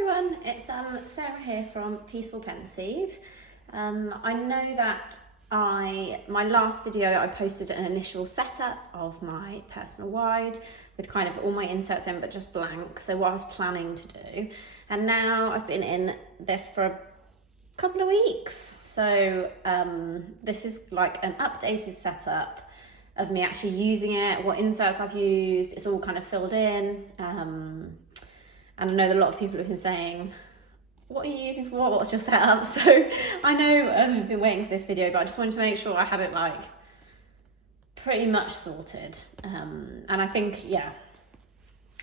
everyone, it's Sarah here from Peaceful Pensieve. I know that my last video I posted an initial setup of my personal wide with kind of all my inserts in but just blank, so what I was planning to do. And now I've been in this for a couple of weeks, so this is like an updated setup of me actually using it, what inserts I've used. It's all kind of filled in. And I know that a lot of people have been saying, what are you using for what? What's your setup? So I know I've been waiting for this video, but I just wanted to make sure I had it like pretty much sorted. And I think, yeah,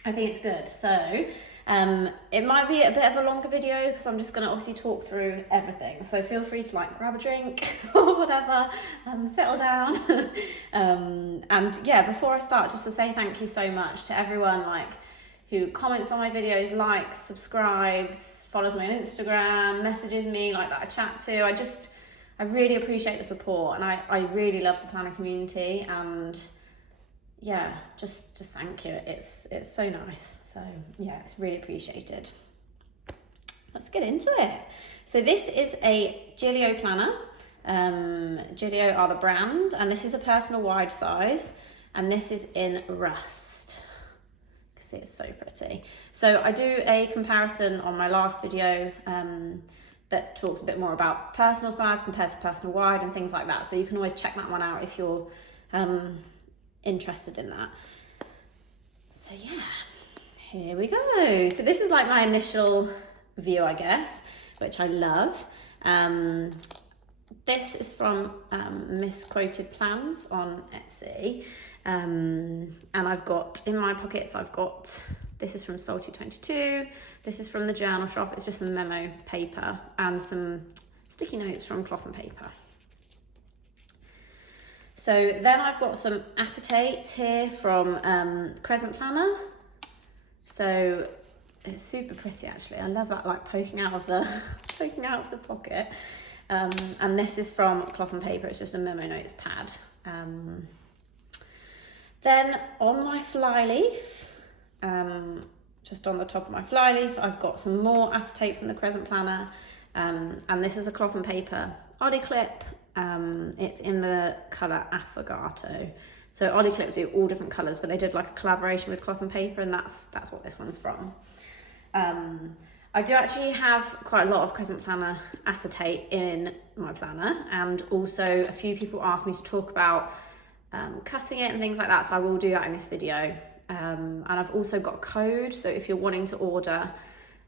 I think it's good. So it might be a bit of a longer video because I'm just going to obviously talk through everything. So feel free to like grab a drink or whatever, settle down. And yeah, before I start, just to say thank you so much to everyone who comments on my videos, likes, subscribes, follows me on Instagram, messages me that I chat to. I really appreciate the support, and I really love the planner community, and yeah, just thank you. It's so nice. So yeah, it's really appreciated. Let's get into it. So this is a Gillio planner. Gillio are the brand, and this is a personal wide size, and this is in rust. See, it's so pretty. So I do a comparison on my last video that talks a bit more about personal size compared to personal wide and things like that. So you can always check that one out if you're interested in that. So yeah, here we go. So this is like my initial view, I guess, which I love. This is from Misquoted Plans on Etsy. And I've got in my pockets, this is from Salty 22, this is from the journal shop. It's just some memo paper and some sticky notes from Cloth and Paper. So then I've got some acetate here from Crescent Planner. So it's super pretty actually. I love that, like poking out of the pocket. And this is from Cloth and Paper. It's just a memo notes pad. Then on my flyleaf, just on the top of my flyleaf, I've got some more acetate from the Crescent Planner, and this is a Cloth and Paper Oddie Clip. It's in the colour Affogato. So Oddie Clip do all different colours, but they did like a collaboration with Cloth and Paper, and that's what this one's from. I do actually have quite a lot of Crescent Planner acetate in my planner, and also a few people asked me to talk about cutting it and things like that, so I will do that in this video. And I've also got a code, so if you're wanting to order,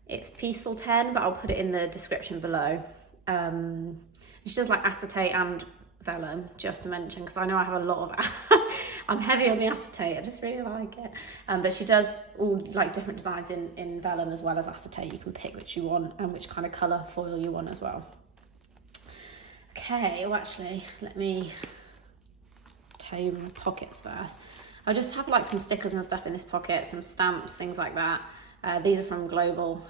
it's Peaceful10, but I'll put it in the description below. She does like acetate and vellum, just to mention, because I know I have a lot of I'm heavy on the acetate, I just really like it. But she does all like different designs in vellum as well as acetate. You can pick which you want and which kind of colour foil you want as well. Okay, well actually, let me tell you my pockets first. I just have like some stickers and stuff in this pocket, some stamps, things like that. These are from Global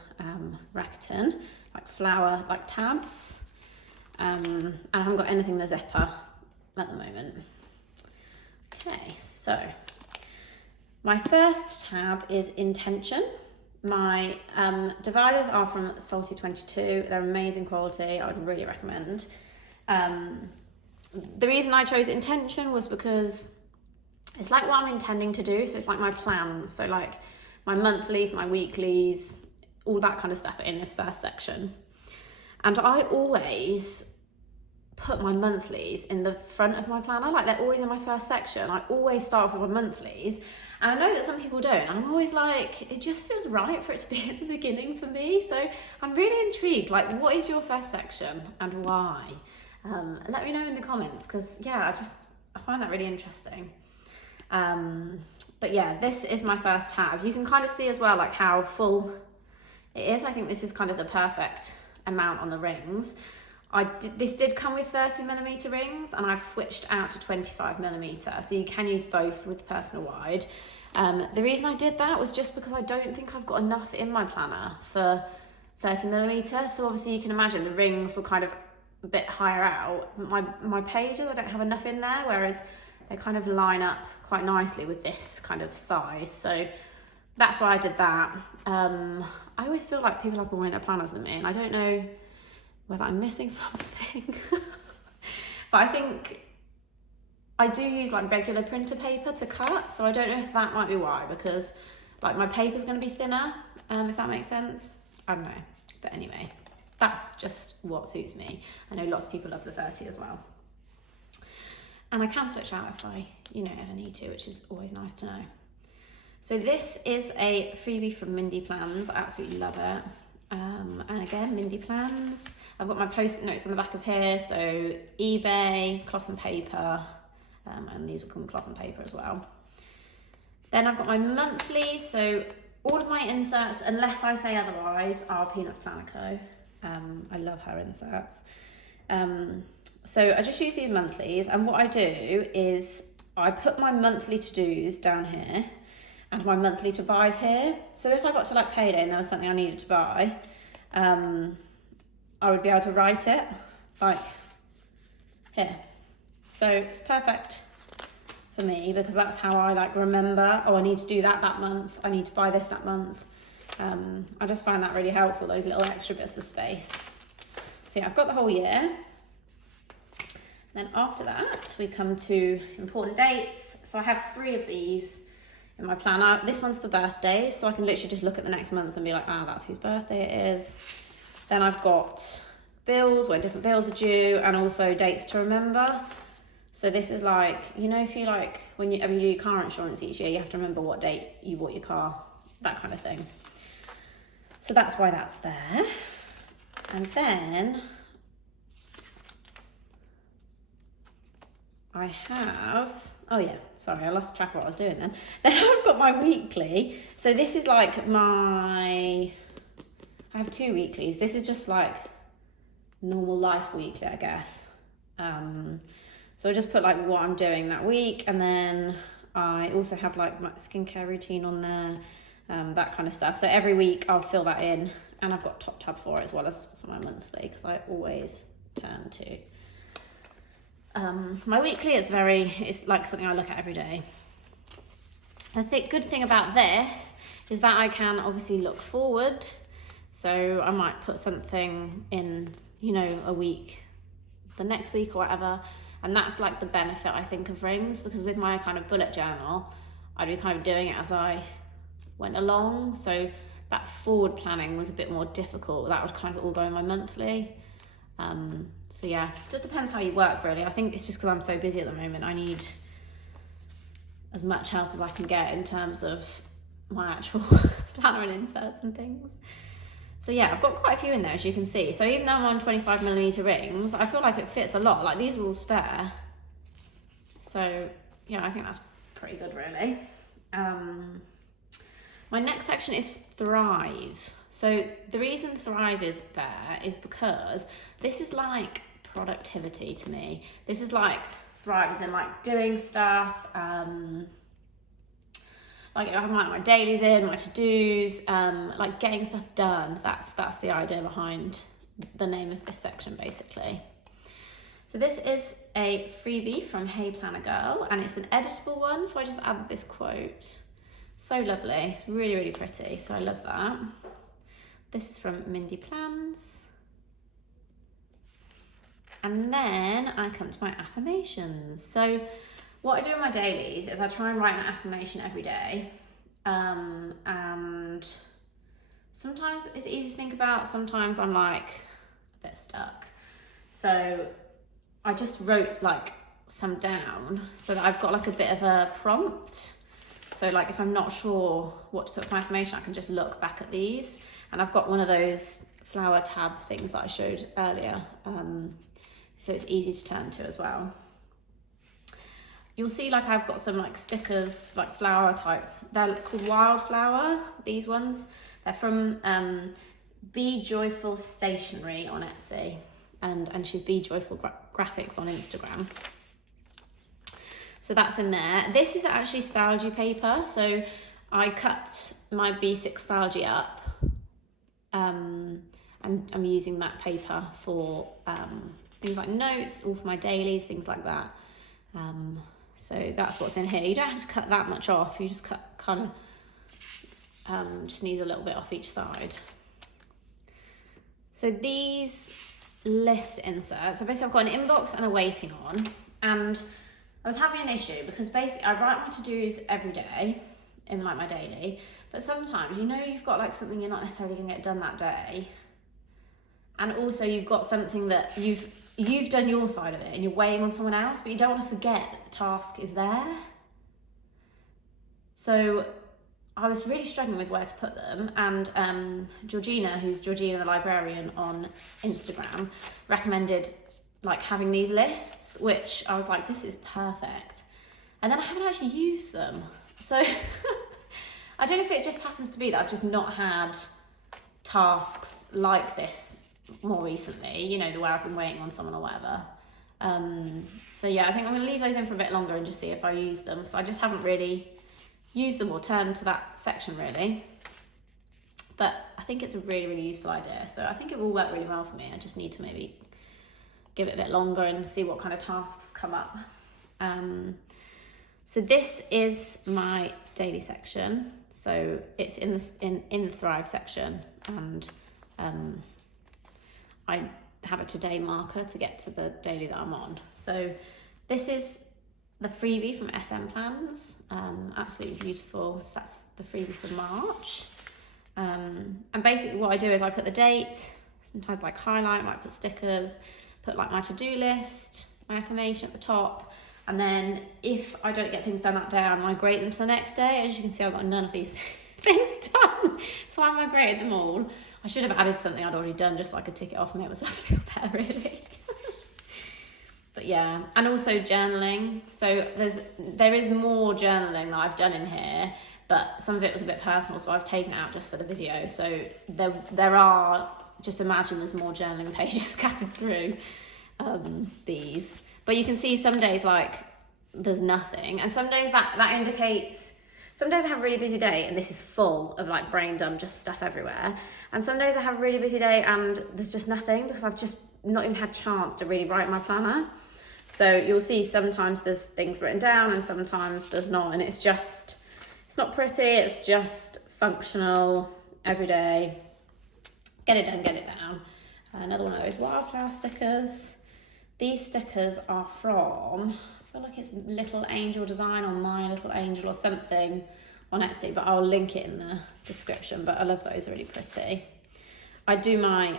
Rakuten, like flower, like tabs. And I haven't got anything in the zipper at the moment. Okay, so my first tab is Intention. My dividers are from Salty 22. They're amazing quality. I would really recommend. The reason I chose Intention was because it's like what I'm intending to do. So it's like my plans. So like my monthlies, my weeklies, all that kind of stuff in this first section. And I always put my monthlies in the front of my planner. Like they're always in my first section. I always start off with my monthlies. And I know that some people don't. I'm always like, it just feels right for it to be at the beginning for me. So I'm really intrigued. Like, what is your first section and why? Let me know in the comments, because yeah, I find that really interesting. But yeah, this is my first tab. You can kind of see as well like how full it is. I think this is kind of the perfect amount on the rings. This did come with 30mm rings, and I've switched out to 25mm, so you can use both with personal wide. The reason I did that was just because I don't think I've got enough in my planner for 30mm. So obviously you can imagine the rings were kind of a bit higher out. My pages, I don't have enough in there, whereas they kind of line up quite nicely with this kind of size. So that's why I did that. I always feel like people have more in their planners than me, and I don't know whether I'm missing something. But I think I do use like regular printer paper to cut, so I don't know if that might be why, because like my paper's going to be thinner, if that makes sense. I don't know, but anyway, that's just what suits me. I know lots of people love the 30 as well, and I can switch out if I, ever need to, which is always nice to know. So this is a freebie from Mindy Plans. I absolutely love it. And again, Mindy Plans. I've got my post-it notes on the back of here. So eBay, cloth and paper, and these will come cloth and paper as well. Then I've got my monthly. So all of my inserts, unless I say otherwise, are Peanuts Planner Co. I love her inserts. So I just use these monthlies, and what I do is I put my monthly to-dos down here and my monthly to buys here. So if I got to like payday and there was something I needed to buy, I would be able to write it like here. So it's perfect for me because that's how I like remember, oh, I need to do that month, I need to buy this that month. I just find that really helpful, those little extra bits of space. So yeah, I've got the whole year. Then after that, we come to important dates. So I have 3 of these in my planner. This one's for birthdays, so I can literally just look at the next month and be like, that's whose birthday it is. Then I've got bills, where different bills are due, and also dates to remember. So this is like, if you like, when you do your car insurance each year, you have to remember what date you bought your car, that kind of thing. So that's why that's there. And then I have, oh yeah, sorry, I lost track of what I was doing then. Then I've got my weekly. So this is like I have 2 weeklies. This is just like normal life weekly, I guess. So I just put like what I'm doing that week, and then I also have like my skincare routine on there, that kind of stuff. So every week I'll fill that in, and I've got top tab for it as well as for my monthly, because I always turn to. My weekly it's like something I look at every day. The good thing about this is that I can obviously look forward. So I might put something in, a week, the next week or whatever. And that's like the benefit I think of rings, because with my kind of bullet journal, I'd be kind of doing it as I went along. So that forward planning was a bit more difficult. That would kind of all go in my monthly. So yeah, just depends how you work really. I think it's just because I'm so busy at the moment, I need as much help as I can get in terms of my actual planner and inserts and things. So yeah, I've got quite a few in there, as you can see. So even though I'm on 25mm rings, I feel like it fits a lot. Like these are all spare. So yeah, I think that's pretty good really. My next section is Thrive. So the reason Thrive is there is because this is like productivity to me. This is like Thrive as in like doing stuff, like I have my dailies in, my to-dos, like getting stuff done. That's the idea behind the name of this section basically. So this is a freebie from Hey Planner Girl, and it's an editable one, so I just added this quote. So lovely, it's really, really pretty, so I love that. This is from Mindy Plans. And then I come to my affirmations. So what I do in my dailies is I try and write an affirmation every day. And sometimes it's easy to think about, sometimes I'm like a bit stuck. So I just wrote like some down so that I've got like a bit of a prompt. So like if I'm not sure what to put for my affirmation, I can just look back at these. And I've got one of those flower tab things that I showed earlier. So it's easy to turn to as well. You'll see like I've got some like stickers, like flower type. They're called Wildflower, these ones. They're from Be Joyful Stationery on Etsy. And she's Be Joyful Graphics on Instagram. So that's in there. This is actually Stalgy paper. So I cut my B6 Stalgy up. And I'm using that paper for things like notes, all for my dailies, things like that. So that's what's in here. You don't have to cut that much off. You just cut kind of just needs a little bit off each side. So these list inserts, so basically I've got an inbox and a waiting on, and I was having an issue because basically I write my to-dos every day in like my daily, but sometimes, you know, you've got like something you're not necessarily gonna get done that day, and also you've got something that you've done your side of it and you're waiting on someone else, but you don't want to forget that the task is there. So I was really struggling with where to put them, and Georgina, who's Georgina the librarian on Instagram, recommended like having these lists, which I was like, this is perfect. And then I haven't actually used them. So I don't know if it just happens to be that I've just not had tasks like this more recently, you know, where I've been waiting on someone or whatever. So yeah, I think I'm going to leave those in for a bit longer and just see if I use them. So I just haven't really used them or turned to that section really. But I think it's a really, really useful idea. So I think it will work really well for me. I just need to maybe give it a bit longer and see what kind of tasks come up. So this is my daily section. So it's in the Thrive section, and I have a today marker to get to the daily that I'm on. So this is the freebie from SM Plans, absolutely beautiful. So that's the freebie for March. And basically what I do is I put the date, sometimes like highlight, I might put stickers, put like my to-do list, my affirmation at the top. And then if I don't get things done that day, I migrate them to the next day. As you can see, I've got none of these things done. So I migrated them all. I should have added something I'd already done just so I could tick it off and make myself feel better, really. But yeah, and also journaling. So there is more journaling that I've done in here, but some of it was a bit personal, so I've taken it out just for the video. So there are, just imagine there's more journaling pages scattered through these. But you can see some days like there's nothing, and some days that indicates, some days I have a really busy day and this is full of like brain dump, just stuff everywhere. And some days I have a really busy day and there's just nothing because I've just not even had a chance to really write my planner. So you'll see sometimes there's things written down and sometimes there's not, and it's not pretty, it's just functional, every day, get it done, get it down. Another one of those wildflower stickers. These stickers are from, I feel like it's Little Angel Design or My Little Angel or something on Etsy, but I'll link it in the description. But I love those, they're really pretty. I do my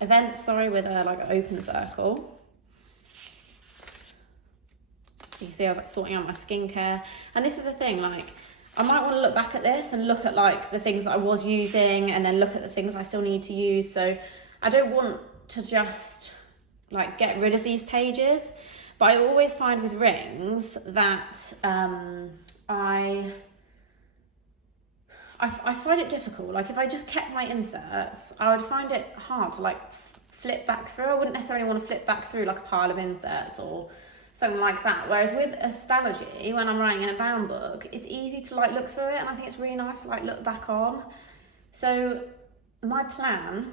events, with a like an open circle. So you can see I was like sorting out my skincare. And this is the thing, like I might want to look back at this and look at like the things that I was using and then look at the things I still need to use. So I don't want to just like get rid of these pages, but I always find with rings that I find it difficult. Like if I just kept my inserts, I would find it hard to like flip back through. I wouldn't necessarily want to flip back through like a pile of inserts or something like that. Whereas with astrology, when I'm writing in a bound book, it's easy to like look through it, and I think it's really nice to like look back on. So my plan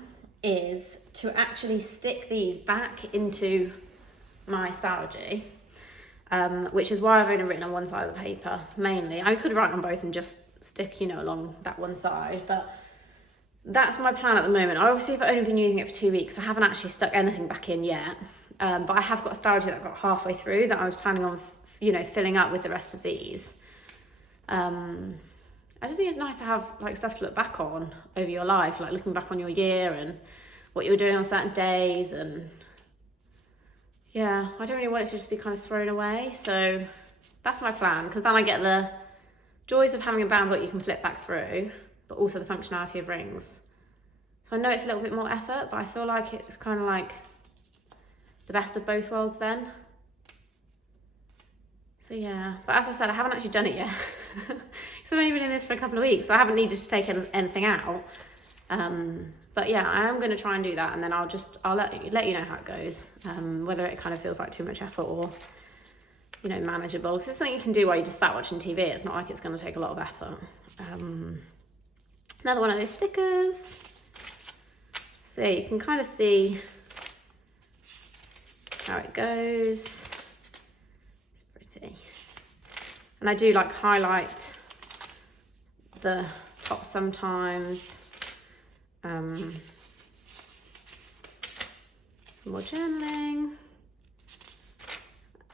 is to actually stick these back into my astrology, which is why I've only written on one side of the paper, mainly. I could write on both and just stick, along that one side, but that's my plan at the moment. I obviously have only been using it for 2 weeks, so I haven't actually stuck anything back in yet, but I have got astrology that I got halfway through that I was planning on, filling up with the rest of these. I just think it's nice to have like stuff to look back on over your life, like looking back on your year and what you were doing on certain days. And yeah, I don't really want it to just be kind of thrown away. So that's my plan, because then I get the joys of having a bound book you can flip back through, but also the functionality of rings. So I know it's a little bit more effort, but I feel like it's kind of like the best of both worlds then. So yeah, but as I said, I haven't actually done it yet. Because I've only been in this for a couple of weeks, so I haven't needed to take anything out. But yeah, I am going to try and do that, and then I'll let you know how it goes. Whether it kind of feels like too much effort or, manageable. Because it's something you can do while you just sat watching TV. It's not like it's going to take a lot of effort. Another one of those stickers. So yeah, you can kind of see how it goes. And I do like highlight the top sometimes. Some more journaling.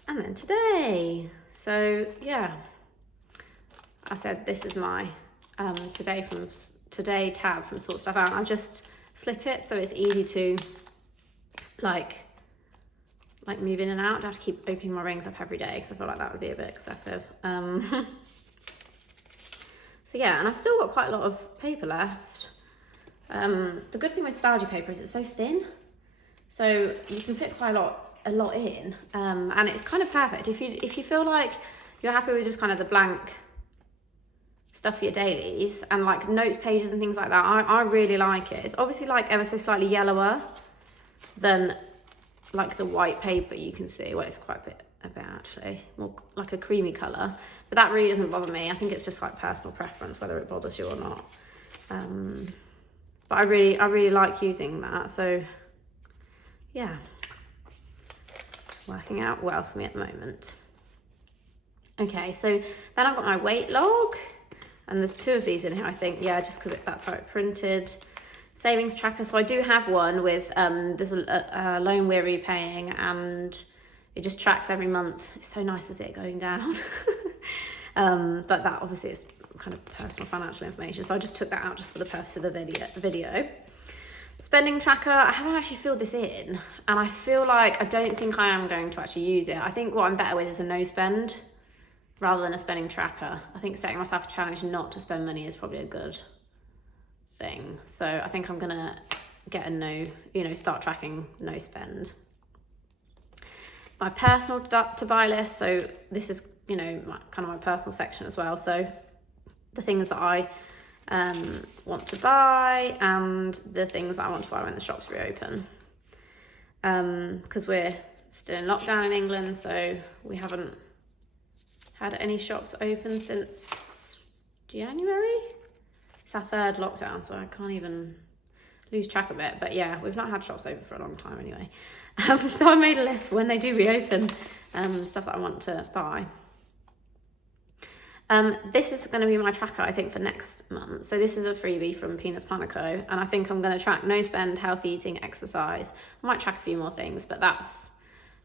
And then today. So yeah, I said this is my today tab from Sort Stuff Out. I've just slit it so it's easy to like move in and out. I don't have to keep opening my rings up every day because I feel like that would be a bit excessive. So yeah, and I've still got quite a lot of paper left. The good thing with Stalogy paper is it's so thin, so you can fit quite a lot in, and it's kind of perfect if you feel like you're happy with just kind of the blank stuff for your dailies and like notes pages and things like that. I really like it. It's obviously like ever so slightly yellower than like the white paper you can see. Well, it's quite a bit actually, more like a creamy colour, but that really doesn't bother me. I think it's just like personal preference whether it bothers you or not. But I really like using that, so yeah, it's working out well for me at the moment. Okay, so then I've got my weight log, and there's 2 of these in here, I think. Yeah, just because that's how it printed. Savings tracker. So I do have one with there's a loan we're repaying, and it just tracks every month. It's so nice to see it going down. But that obviously is kind of personal financial information, so I just took that out just for the purpose of the video. Spending tracker, I haven't actually filled this in, and I feel like I don't think I am going to actually use it. I think what I'm better with is a no spend rather than a spending tracker. I think setting myself a challenge not to spend money is probably a good thing. So I think I'm gonna get a start tracking no spend. My personal to buy list, so this is my personal section as well, so the things that I want to buy and the things that I want to buy when the shops reopen, because we're still in lockdown in England, so we haven't had any shops open since January. It's our 3rd lockdown, so I can't even lose track of it. But yeah, we've not had shops open for a long time anyway. So I made a list for when they do reopen, stuff that I want to buy. This is going to be my tracker, I think, for next month. So this is a freebie from Peanuts Planner Co. And I think I'm going to track no spend, healthy eating, exercise. I might track a few more things, but that's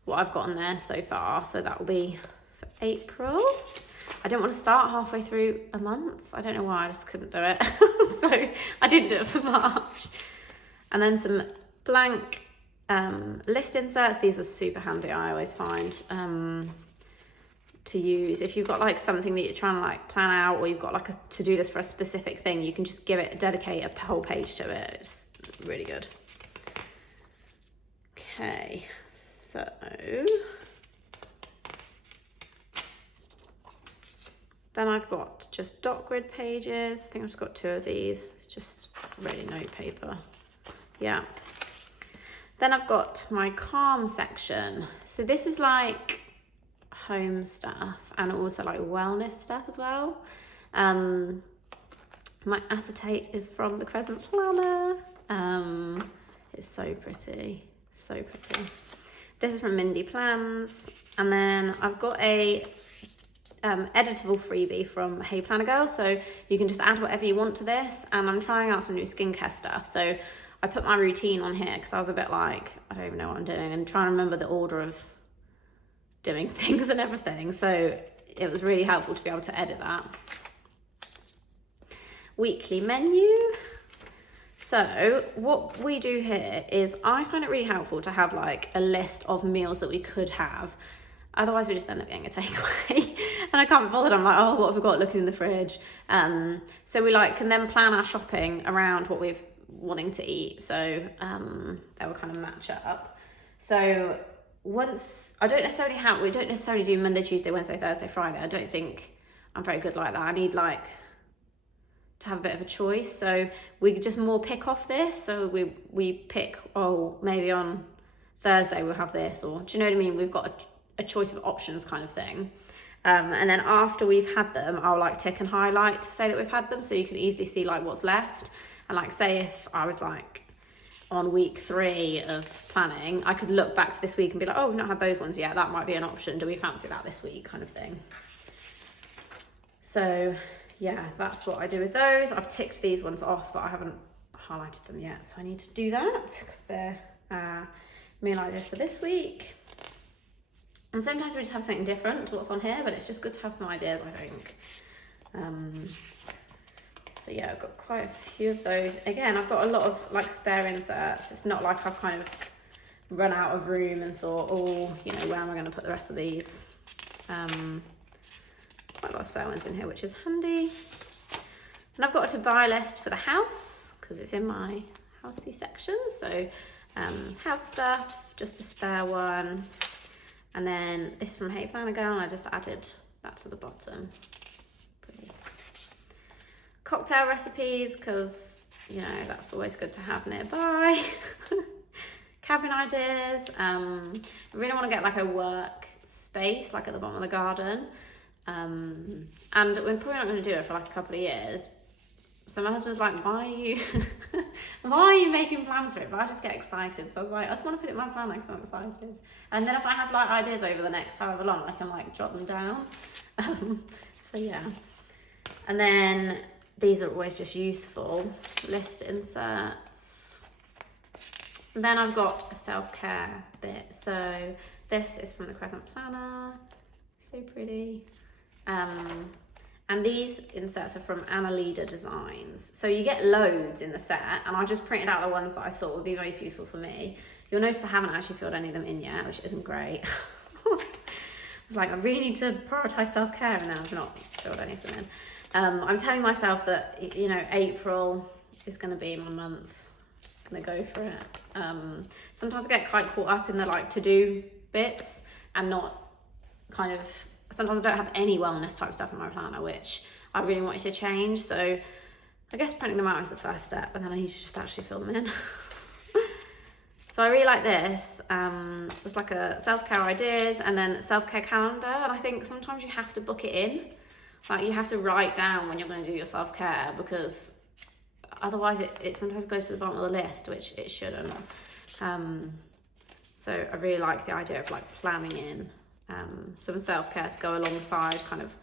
what I've got on there so far. So that will be for April. I didn't want to start halfway through a month. I don't know why, I just couldn't do it. So I didn't do it for March. And then some blank list inserts. These are super handy, I always find, to use. If you've got like something that you're trying to like plan out, or you've got like a to-do list for a specific thing, you can just dedicate a whole page to it. It's really good. Okay, so then I've got just dot grid pages. I think I've just got 2 of these. It's just really note paper. Yeah. Then I've got my calm section. So this is like home stuff and also like wellness stuff as well. My acetate is from the Crescent Planner. It's so pretty, so pretty. This is from Mindy Plans. And then I've got a editable freebie from Hey Planner Girl, so you can just add whatever you want to this, and I'm trying out some new skincare stuff. So I put my routine on here because I was a bit like, I don't even know what I'm doing, and trying to remember the order of doing things and everything, so it was really helpful to be able to edit that. Weekly menu. So what we do here is I find it really helpful to have like a list of meals that we could have. Otherwise we just end up getting a takeaway and I can't be bothered. I'm like, oh, what have we got looking in the fridge? So we can then plan our shopping around what we're wanting to eat. So that will kind of match up. So we don't necessarily do Monday, Tuesday, Wednesday, Thursday, Friday. I don't think I'm very good like that. I need to have a bit of a choice. So we just more pick off this. So we pick, maybe on Thursday we'll have this, or do you know what I mean? We've got a choice of options kind of thing. And then after we've had them, I'll tick and highlight to say that we've had them, so you can easily see what's left. And say if I was on week 3 of planning, I could look back to this week and be like, oh, we've not had those ones yet. That might be an option. Do we fancy that this week kind of thing? So yeah, that's what I do with those. I've ticked these ones off, but I haven't highlighted them yet, so I need to do that because they're meal ideas for this week. And sometimes we just have something different to what's on here, but it's just good to have some ideas, I think. So yeah, I've got quite a few of those. Again, I've got a lot of like spare inserts. It's not like I've kind of run out of room and thought, oh, you know, where am I going to put the rest of these? Quite a lot of spare ones in here, which is handy. And I've got a to buy list for the house because it's in my housey section. So house stuff, just a spare one. And then this from Hey Planner Girl, and I just added that to the bottom. Pretty. Cocktail recipes, because, you know, that's always good to have nearby. Cabin ideas. I really want to get like a work space, like at the bottom of the garden. And we're probably not going to do it for like a couple of years. So my husband's like, why are you making plans for it? But I just get excited. So I was like, I just want to put it in my plan because I'm excited. And then if I have like ideas over the next however long, I can like jot them down. So yeah. And then these are always just useful list inserts. And then I've got a self-care bit. So this is from the Crescent Planner. So pretty. And these inserts are from Annalida Designs. So you get loads in the set, and I just printed out the ones that I thought would be most useful for me. You'll notice I haven't actually filled any of them in yet, which isn't great. I was like, I really need to prioritise self-care, and now I've not filled anything in. I'm telling myself that, you know, April is going to be my month. I'm going to go for it. Sometimes I get quite caught up in the like to-do bits and not kind of... Sometimes I don't have any wellness type stuff in my planner, which I really wanted to change. So I guess printing them out is the first step, and then I need to just actually fill them in. So I really like this. It's like a self-care ideas and then self-care calendar. And I think sometimes you have to book it in. Like you have to write down when you're going to do your self-care, because otherwise it sometimes goes to the bottom of the list, which it shouldn't. So I really like the idea of like planning in some self-care to go alongside kind of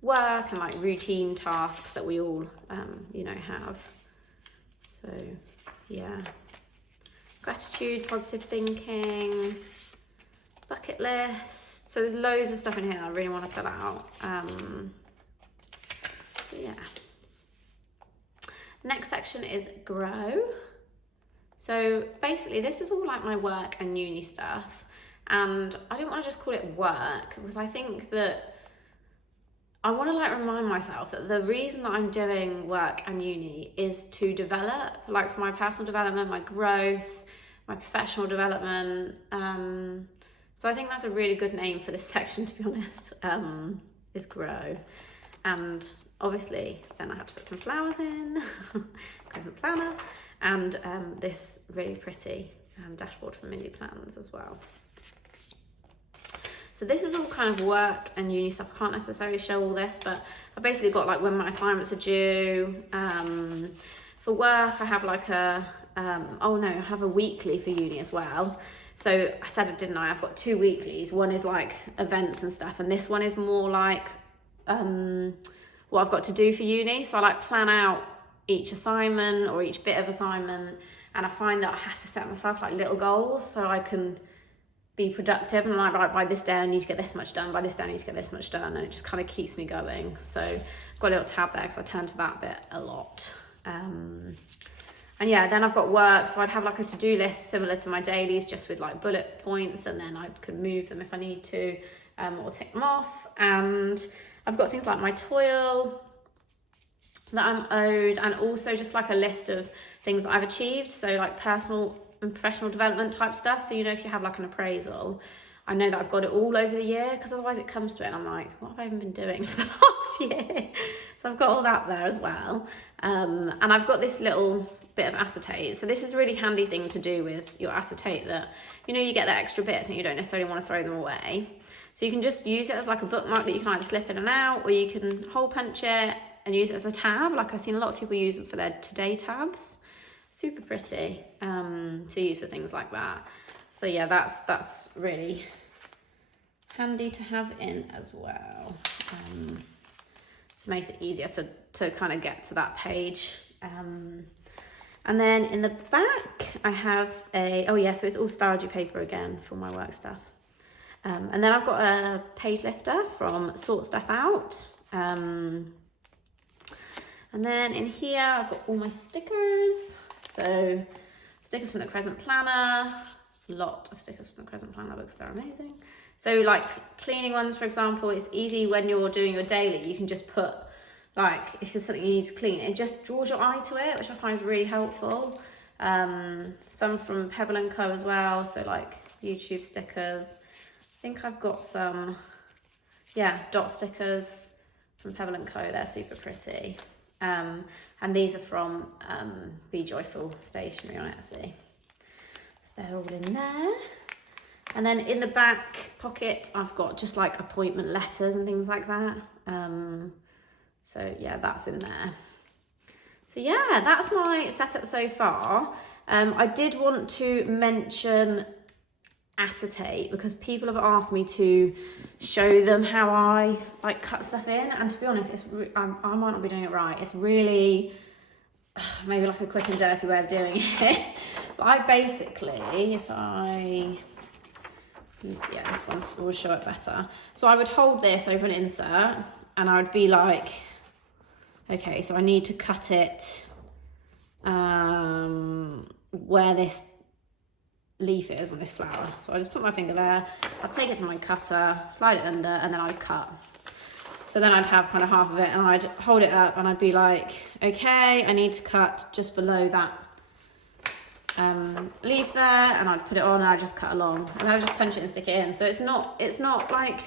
work and like routine tasks that we all you know, have. So yeah, gratitude, positive thinking, bucket list. So there's loads of stuff in here that I really want to fill out. So yeah, next section is grow. So basically this is all like my work and uni stuff. And I don't want to just call it work, because I think that I want to like remind myself that the reason that I'm doing work and uni is to develop, like for my personal development, my growth, my professional development. So I think that's a really good name for this section, to be honest, is grow. And obviously then I had to put some flowers in, Crescent Planner, and this really pretty dashboard for mini plans as well. So this is all kind of work and uni stuff. I can't necessarily show all this, but I basically got like when my assignments are due. For work, I have like a, oh no, I have a weekly for uni as well. So I said it, didn't I? I've got 2 weeklies. One is like events and stuff, and this one is more like what I've got to do for uni. So I like plan out each assignment or each bit of assignment, and I find that I have to set myself like little goals so I can be productive, and like, right, by this day I need to get this much done, by this day I need to get this much done, and it just kind of keeps me going. So I've got a little tab there because I turn to that bit a lot. And yeah, then I've got work, so I'd have like a to-do list similar to my dailies, just with like bullet points, and then I could move them if I need to, or tick them off. And I've got things like my toil that I'm owed, and also just like a list of things that I've achieved, so like personal and professional development type stuff. So, you know, if you have like an appraisal, I know that I've got it all over the year, because otherwise it comes to it and I'm like, what have I even been doing for the last year? So I've got all that there as well. And I've got this little bit of acetate. So this is a really handy thing to do with your acetate, that, you know, you get the extra bits and you don't necessarily want to throw them away. So you can just use it as like a bookmark that you can either slip in and out, or you can hole punch it and use it as a tab. Like I've seen a lot of people use it for their today tabs. Super pretty to use for things like that. So yeah, that's really handy to have in as well. just makes it easier to kind of get to that page. And then in the back, I have so it's all Stylology paper again for my work stuff. And then I've got a page lifter from Sort Stuff Out. And then in here, I've got all my stickers. So stickers from the Crescent Planner, a lot of stickers from the Crescent Planner books, they're amazing. So like cleaning ones, for example, it's easy when you're doing your daily, you can just put, like, if there's something you need to clean, it just draws your eye to it, which I find is really helpful. Some from Pebble & Co as well, so like YouTube stickers. I think I've got some, dot stickers from Pebble & Co, they're super pretty. And these are from Be Joyful Stationery on Etsy. So they're all in there. And then in the back pocket, I've got just like appointment letters and things like that. So yeah, that's in there. So yeah, that's my setup so far. I did want to mention acetate because people have asked me to show them how I like cut stuff in, and to be honest, I might not be doing it right. It's really maybe like a quick and dirty way of doing it. But I basically, if I use, this one will show it better. So I would hold this over an insert and I would be like, okay, so I need to cut it where this leaf is on this flower. So I just put my finger there, I'd take it to my cutter, slide it under, and then I'd cut. So then I'd have kind of half of it and I'd hold it up and I'd be like, okay, I need to cut just below that leaf there, and I'd put it on and I'd just cut along and I'd just punch it and stick it in. So it's not like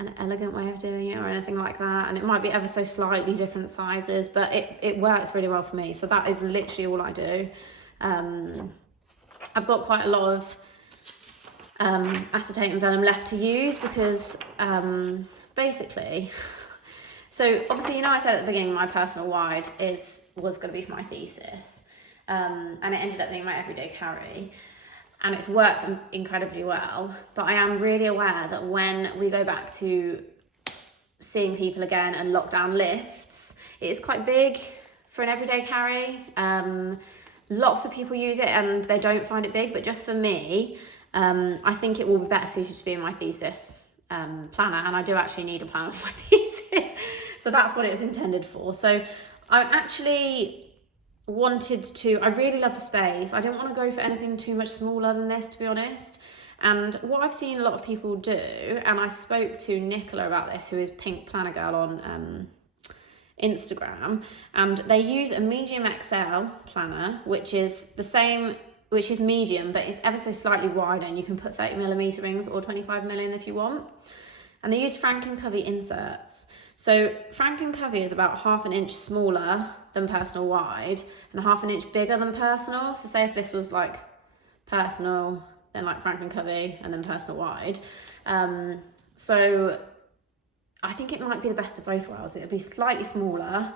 an elegant way of doing it or anything like that, and it might be ever so slightly different sizes, but it works really well for me. So that is literally all I do. I've got quite a lot of acetate and vellum left to use because basically, so obviously, I said at the beginning my personal wide was going to be for my thesis, and it ended up being my everyday carry, and it's worked incredibly well. But I am really aware that when we go back to seeing people again and lockdown lifts, it is quite big for an everyday carry. Lots of people use it and they don't find it big, but just for me, I think it will be better suited to be in my thesis planner, and I do actually need a planner for my thesis, so that's what it was intended for. So I actually wanted to, I really love the space. I didn't want to go for anything too much smaller than this, to be honest. And what I've seen a lot of people do, and I spoke to Nicola about this, who is Pink Planner Girl on Instagram, and they use a medium XL planner, which is the same, which is medium, but it's ever so slightly wider, and you can put 30mm rings or 25mm in if you want. And they use Franklin Covey inserts. So Franklin Covey is about ½ an inch smaller than personal wide and ½ an inch bigger than personal. So say if this was like personal, then like Franklin Covey, and then personal wide. So I think it might be the best of both worlds. It'll be slightly smaller,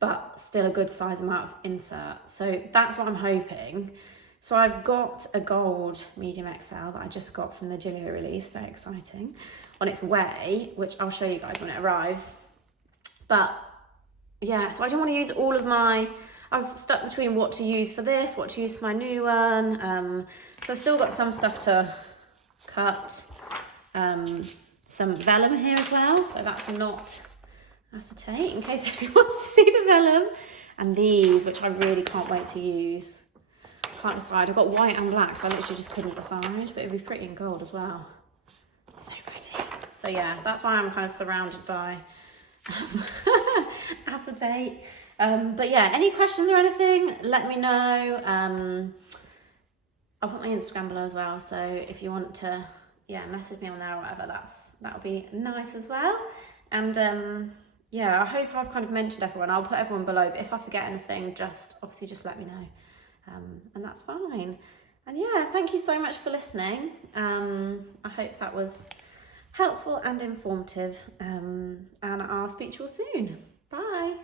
but still a good size amount of insert. So that's what I'm hoping. So I've got a gold medium XL that I just got from the Gillio release, very exciting, on its way, which I'll show you guys when it arrives. But yeah, so I don't want to use all of my, I was stuck between what to use for this, what to use for my new one. So I've still got some stuff to cut, some vellum here as well. So that's not acetate, in case everyone wants to see the vellum. And these, which I really can't wait to use. Can't decide. I've got white and black, so I literally just couldn't decide, but it'd be pretty in gold as well. So pretty. So yeah, that's why I'm kind of surrounded by acetate. But yeah, any questions or anything, let me know. I'll put my Instagram below as well, so if you want to, message me on there or whatever, that'll be nice as well. And yeah, I hope I've kind of mentioned everyone. I'll put everyone below, but if I forget anything, obviously just let me know. And that's fine. And yeah, thank you so much for listening. I hope that was helpful and informative. And I'll speak to you all soon. Bye.